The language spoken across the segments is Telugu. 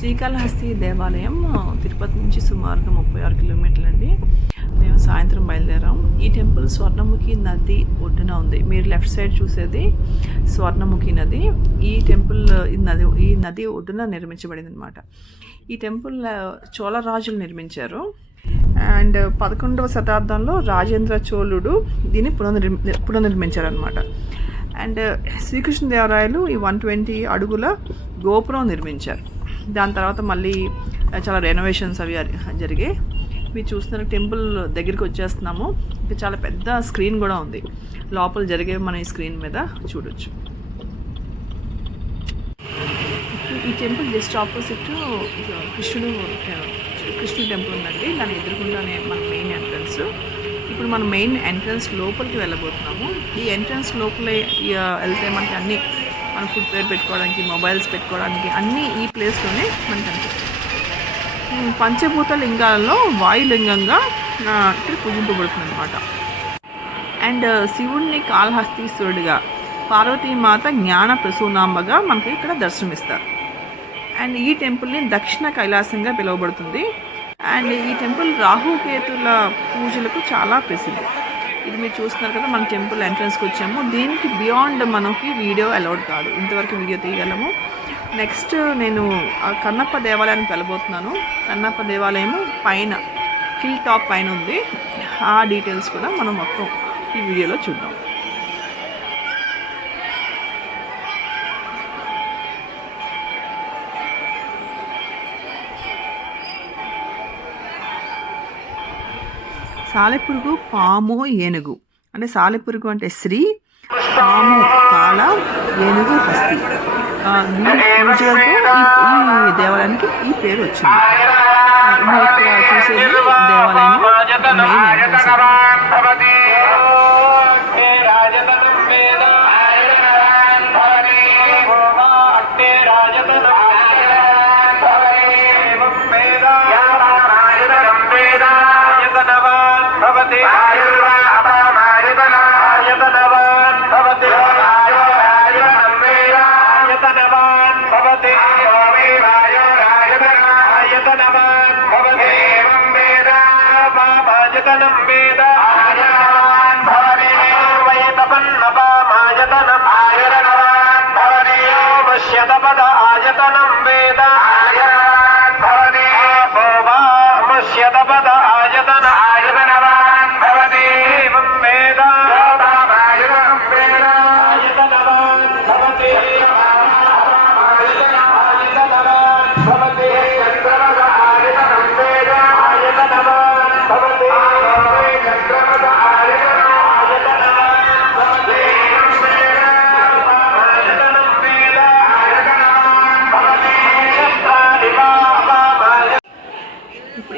శ్రీకాళహస్తి దేవాలయం తిరుపతి నుంచి సుమారుగా 36 కిలోమీటర్లు అండి. మేము సాయంత్రం బయలుదేరాం. ఈ టెంపుల్ స్వర్ణముఖి నది ఒడ్డున ఉంది. మీరు లెఫ్ట్ సైడ్ చూసేది స్వర్ణముఖి నది. ఈ టెంపుల్ ఈ నది ఒడ్డున నిర్మించబడింది అనమాట. ఈ టెంపుల్ చోళరాజులు నిర్మించారు. అండ్ 11వ శతాబ్దంలో రాజేంద్ర చోళుడు దీన్ని పునర్నిర్మించారనమాట. అండ్ శ్రీకృష్ణదేవరాయలు ఈ 120 అడుగుల గోపురం నిర్మించారు. దాని తర్వాత మళ్ళీ చాలా రెనోవేషన్స్ అవి జరిగాయి. మీరు చూస్తున్న టెంపుల్ దగ్గరికి వచ్చేస్తున్నాము. ఇక్కడ చాలా పెద్ద స్క్రీన్ కూడా ఉంది. లోపల జరిగేవి మనం ఈ స్క్రీన్ మీద చూడొచ్చు. ఈ టెంపుల్ జస్ట్ ఆపోజిట్ కృష్ణుడు టెంపుల్ ఉందండి. దాని ఎదురుకుండానే మన మెయిన్ ఎంట్రన్స్. ఇప్పుడు మనం మెయిన్ ఎంట్రన్స్ లోపలికి వెళ్ళబోతున్నాము. ఈ ఎంట్రన్స్ లోపలే వెళ్తే మనకి అన్నీ మన ఫుడ్ వేర్ పెట్టుకోవడానికి, మొబైల్స్ పెట్టుకోవడానికి అన్నీ ఈ ప్లేస్లోనే మనకి అనిపిస్తుంది. పంచభూత లింగాలలో వాయులింగంగా ఇక్కడ పూజింపబడుతుంది అనమాట. అండ్ శివుడిని కాళహస్తీశ్వరుడిగా, పార్వతీమాత జ్ఞాన ప్రసూనాంబగా మనకి ఇక్కడ దర్శనమిస్తారు. అండ్ ఈ టెంపుల్ని దక్షిణ కైలాసంగా పిలువబడుతుంది. అండ్ ఈ టెంపుల్ రాహుకేతుల పూజలకు చాలా ప్రసిద్ధి. ఇది మీరు చూస్తున్నారు కదా, మన టెంపుల్ ఎంట్రన్స్కి వచ్చాము. దీనికి బియాండ్ మనకి వీడియో అలౌడ్ కాదు. ఇంతవరకు వీడియో తీయగలము. నెక్స్ట్ నేను కన్నప్ప దేవాలయానికి వెళ్ళబోతున్నాను. కన్నప్ప దేవాలయము పైన హిల్ టాప్ పైన ఉంది. ఆ డీటెయిల్స్ కూడా మనం మొత్తం ఈ వీడియోలో చూద్దాం. సాలెపురుగు, పాము, ఏనుగు. అంటే సాలెపురుగు అంటే శ్రీ, పాము కాల, ఏనుగు హస్తి. పూజలతో ఈ దేవాలయానికి ఈ పేరు వచ్చింది. మీరు ఇక్కడ చూసేది దేవాలయం మెయిన్ ఎంట్రన్స్.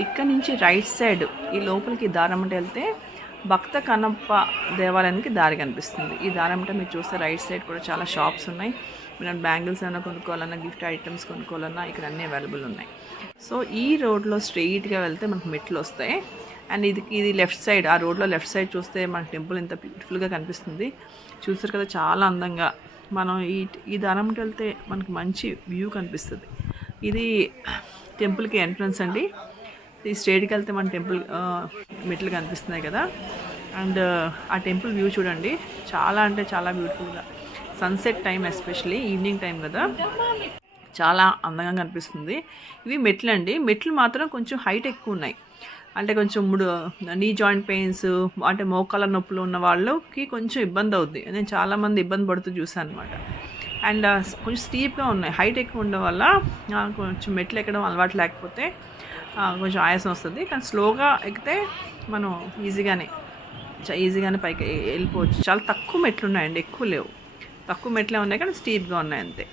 ఇక్కడ నుంచి రైట్ సైడ్ ఈ లోపలికి దారమ్మట వెళ్తే భక్త కన్నప్ప దేవాలయానికి దారి కనిపిస్తుంది. ఈ దారమ్మట మీరు చూస్తే రైట్ సైడ్ కూడా చాలా షాప్స్ ఉన్నాయి. మీరు బ్యాంగిల్స్ ఏమైనా కొనుక్కోవాలన్నా, గిఫ్ట్ ఐటమ్స్ కొనుక్కోవాలన్నా ఇక్కడ అన్నీ అవైలబుల్ ఉన్నాయి. సో ఈ రోడ్లో స్ట్రెయిట్గా వెళ్తే మనకు మెట్లు వస్తాయి. అండ్ ఇది లెఫ్ట్ సైడ్, ఆ రోడ్లో లెఫ్ట్ సైడ్ చూస్తే మన టెంపుల్ ఎంత బ్యూటిఫుల్గా కనిపిస్తుంది. చూస్తారు కదా, చాలా అందంగా. మనం ఈ దారమ్మట వెళ్తే మనకు మంచి వ్యూ కనిపిస్తుంది. ఇది టెంపుల్కి ఎంట్రన్స్ అండి. ఈ స్ట్రేట్కి వెళ్తే మన టెంపుల్ మెట్లు కనిపిస్తున్నాయి కదా. అండ్ ఆ టెంపుల్ వ్యూ చూడండి, చాలా అంటే చాలా బ్యూటిఫుల్గా. Sunset time, especially evening time కదా, చాలా అందంగా కనిపిస్తుంది. ఇవి మెట్లు అండి. మెట్లు మాత్రం కొంచెం హైట్ ఎక్కువ ఉన్నాయి. అంటే కొంచెం నీ జాయింట్ పెయిన్స్, అంటే మోకాళ్ళ నొప్పులు ఉన్న వాళ్ళకి కొంచెం ఇబ్బంది అవుద్ది. నేను చాలామంది ఇబ్బంది పడుతూ చూసాను అనమాట. అండ్ కొంచెం స్టీప్గా ఉన్నాయి. హైట్ ఎక్కువ ఉండడం వల్ల కొంచెం మెట్లు ఎక్కడం అలవాటు లేకపోతే కొంచెం ఆయాసం వస్తుంది. కానీ స్లోగా ఎక్కితే మనం ఈజీగానే పైకి వెళ్ళిపోవచ్చు. చాలా తక్కువ మెట్లు ఉన్నాయండి, ఎక్కువ లేవు. తక్కువ మెట్లే ఉన్నాయి కానీ స్టీప్గా ఉన్నాయి అంతే.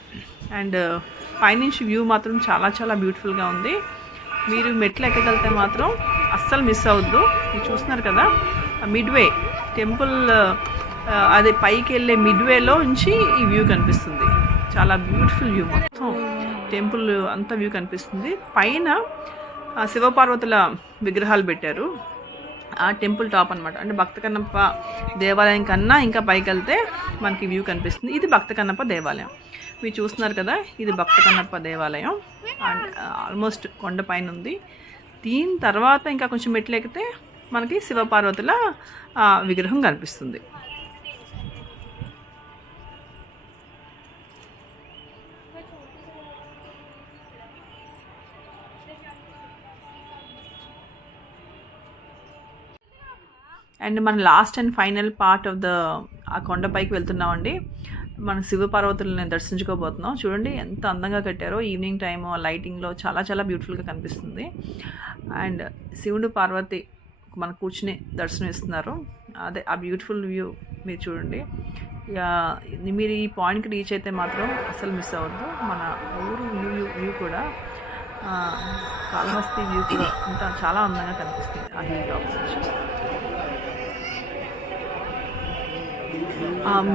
అండ్ పైనుంచి వ్యూ మాత్రం చాలా చాలా బ్యూటిఫుల్గా ఉంది. మీరు మెట్లు ఎక్కగలిగితే మాత్రం అస్సలు మిస్ అవ్వద్దు. మీరు చూస్తున్నారు కదా, మిడ్వే టెంపుల్ అది పైకి వెళ్ళే మిడ్వేలో నుంచి ఈ వ్యూ కనిపిస్తుంది. చాలా బ్యూటిఫుల్ వ్యూ. మొత్తం టెంపుల్ అంతా వ్యూ కనిపిస్తుంది. పైన శివపార్వతుల విగ్రహాలు పెట్టారు. ఆ టెంపుల్ టాప్ అనమాట. అంటే భక్త కన్నప్ప దేవాలయం కన్నా ఇంకా పైకి వెళ్తే మనకి వ్యూ కనిపిస్తుంది. ఇది భక్త కన్నప్ప దేవాలయం. మీరు చూస్తున్నారు కదా, ఇది భక్త కన్నప్ప దేవాలయం. అండ్ ఆల్మోస్ట్ కొండపైన ఉంది. దీని తర్వాత ఇంకా కొంచెం మెట్లు ఎక్కితే మనకి శివపార్వతుల విగ్రహం కనిపిస్తుంది. అండ్ మన last and final part of ఆ కొండపైకి వెళ్తున్నామండి. మనం శివపార్వతులని దర్శించుకోబోతున్నాం. చూడండి ఎంత అందంగా కట్టారో. ఈవినింగ్ టైము ఆ లైటింగ్లో చాలా చాలా బ్యూటిఫుల్గా కనిపిస్తుంది. అండ్ శివుడు పార్వతి మన కూర్చుని దర్శనం ఇస్తున్నారు. అదే ఆ బ్యూటిఫుల్ వ్యూ మీరు చూడండి. మీరు ఈ పాయింట్కి రీచ్ అయితే మాత్రం అసలు మిస్ అవ్వద్దు. మన ఊరు వ్యూ కూడా కాళహస్తి వ్యూ కూడా అంతా చాలా అందంగా కనిపిస్తుంది ఆ హిల్ టాప్స్ నుంచి.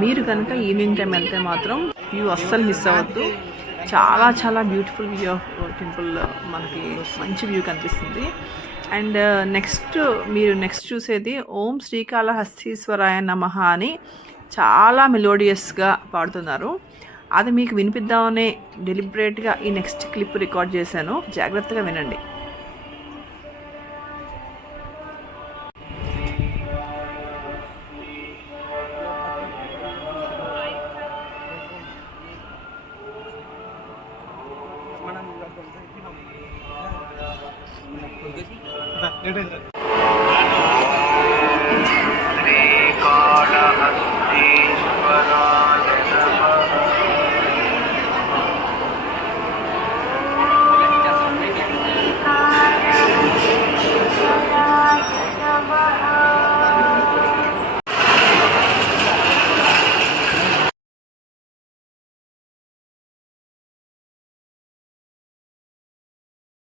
మీరు కనుక ఈవినింగ్ టైం వెళ్తే మాత్రం వ్యూ అస్సలు మిస్ అవ్వద్దు. చాలా చాలా బ్యూటిఫుల్ వ్యూ ఆఫ్ టెంపుల్ మనకి మంచి వ్యూ కనిపిస్తుంది. అండ్ మీరు నెక్స్ట్ చూసేది ఓం శ్రీకాళహస్తీశ్వరాయ నమః అని చాలా మెలోడియస్గా పాడుతున్నారు. అది మీకు వినిపిద్దామనే డెలిబరేట్గా ఈ నెక్స్ట్ క్లిప్ రికార్డ్ చేశాను. జాగ్రత్తగా వినండి. మనం